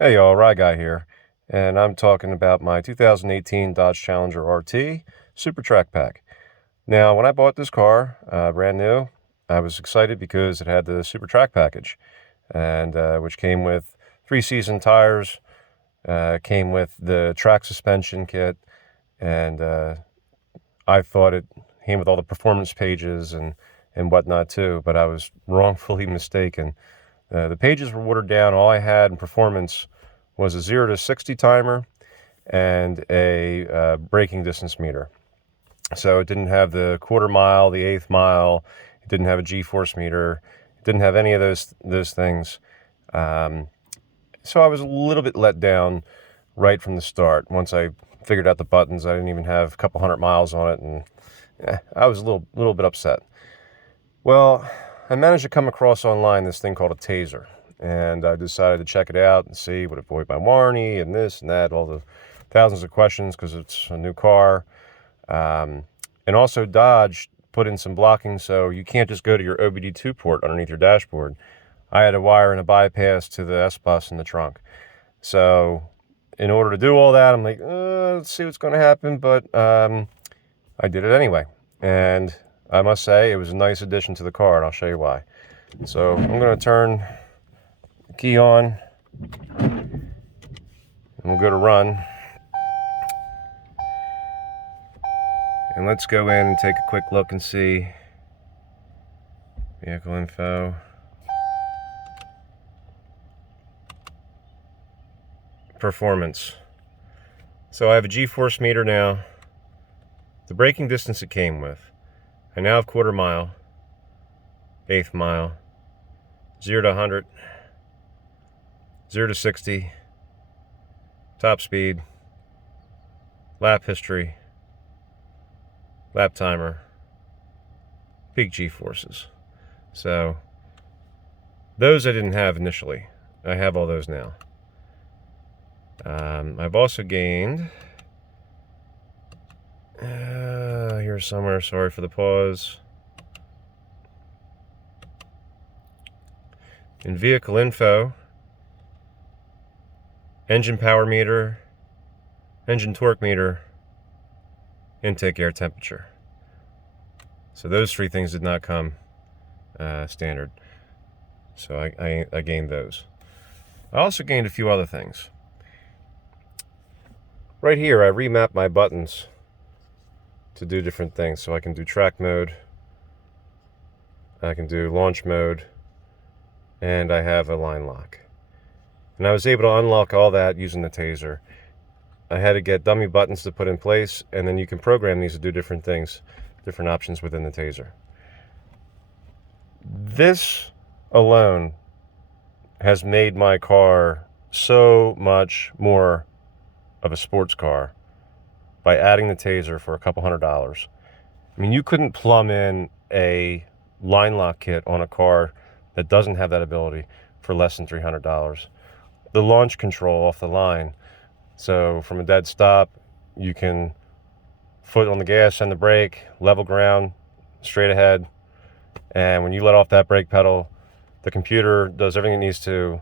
Hey y'all, Rye Guy here, and I'm talking about my 2018 Dodge Challenger RT Super Track Pack. Now, when I bought this car, brand new, I was excited because it had the Super Track package, and which came with 3-season tires, came with the track suspension kit, and I thought it came with all the performance pages and whatnot too, but I was wrongfully mistaken. The pages were watered down. All I had in performance was a 0 to 60 timer and a braking distance meter. So it didn't have the quarter mile, the eighth mile. It didn't have a G-force meter. It didn't have any of those things. So I was a little bit let down right from the start. Once I figured out the buttons, I didn't even have a couple hundred miles on it, and I was a little bit upset. Well, I managed to come across online this thing called a Tazer, and I decided to check it out and see would it void my warranty and this and that, all the thousands of questions because it's a new car. And also Dodge put in some blocking, so you can't just go to your OBD2 port underneath your dashboard. I had to wire in a bypass to the S-Bus in the trunk. So in order to do all that, I'm like, let's see what's going to happen, but I did it anyway. And I must say, it was a nice addition to the car, and I'll show you why. So I'm going to turn the key on, and we'll go to run. And let's go in and take a quick look and see vehicle info. Performance. So I have a G-force meter now. The braking distance it came with. I now have quarter mile, eighth mile, 0 to 100, 0 to 60, top speed, lap history, lap timer, peak G-forces. So those I didn't have initially. I have all those now. I've also gained, here somewhere, sorry for the pause, in vehicle info, engine power meter, engine torque meter, intake air temperature. So those three things did not come standard. So I gained those. I also gained a few other things. Right here, I remapped my buttons to do different things. So I can do track mode, I can do launch mode, and I have a line lock. And I was able to unlock all that using the Tazer. I had to get dummy buttons to put in place, and then you can program these to do different things, different options within the Tazer. This alone has made my car so much more of a sports car by adding the Tazer for a couple $100. I mean, you couldn't plumb in a line lock kit on a car that doesn't have that ability for less than $300. The launch control off the line, so from a dead stop, you can foot on the gas and the brake, level ground, straight ahead, and when you let off that brake pedal, the computer does everything it needs to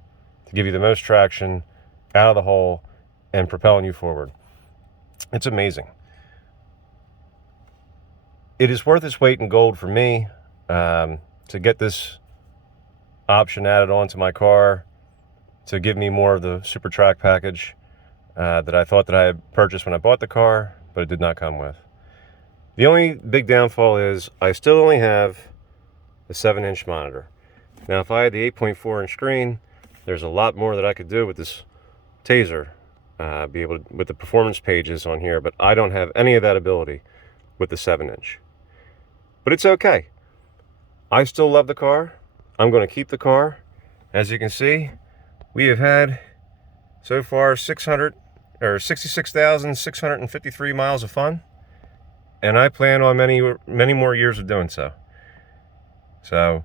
give you the most traction out of the hole and propelling you forward. It's amazing. It is worth its weight in gold for me to get this option added onto my car to give me more of the Super Track package that I thought that I had purchased when I bought the car, but it did not come with. The only big downfall is I still only have the 7-inch monitor. Now, if I had the 8.4-inch screen, there's a lot more that I could do with this Tazer, be able to, with the performance pages on here, but I don't have any of that ability with the 7-inch. But it's okay. I still love the car. I'm going to keep the car. As you can see, we have had so far 66,653 miles of fun, and I plan on many more years of doing so. So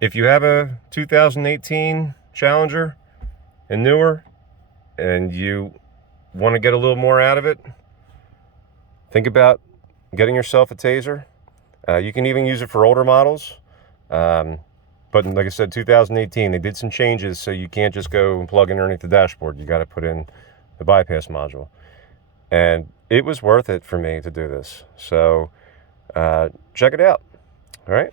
if you have a 2018 Challenger and newer, and you want to get a little more out of it, think about getting yourself a Tazer. You can even use it for older models, but But like I said, 2018, they did some changes, so you can't just go and plug in underneath the dashboard. You got to put in the bypass module. And it was worth it for me to do this. So check it out. All right.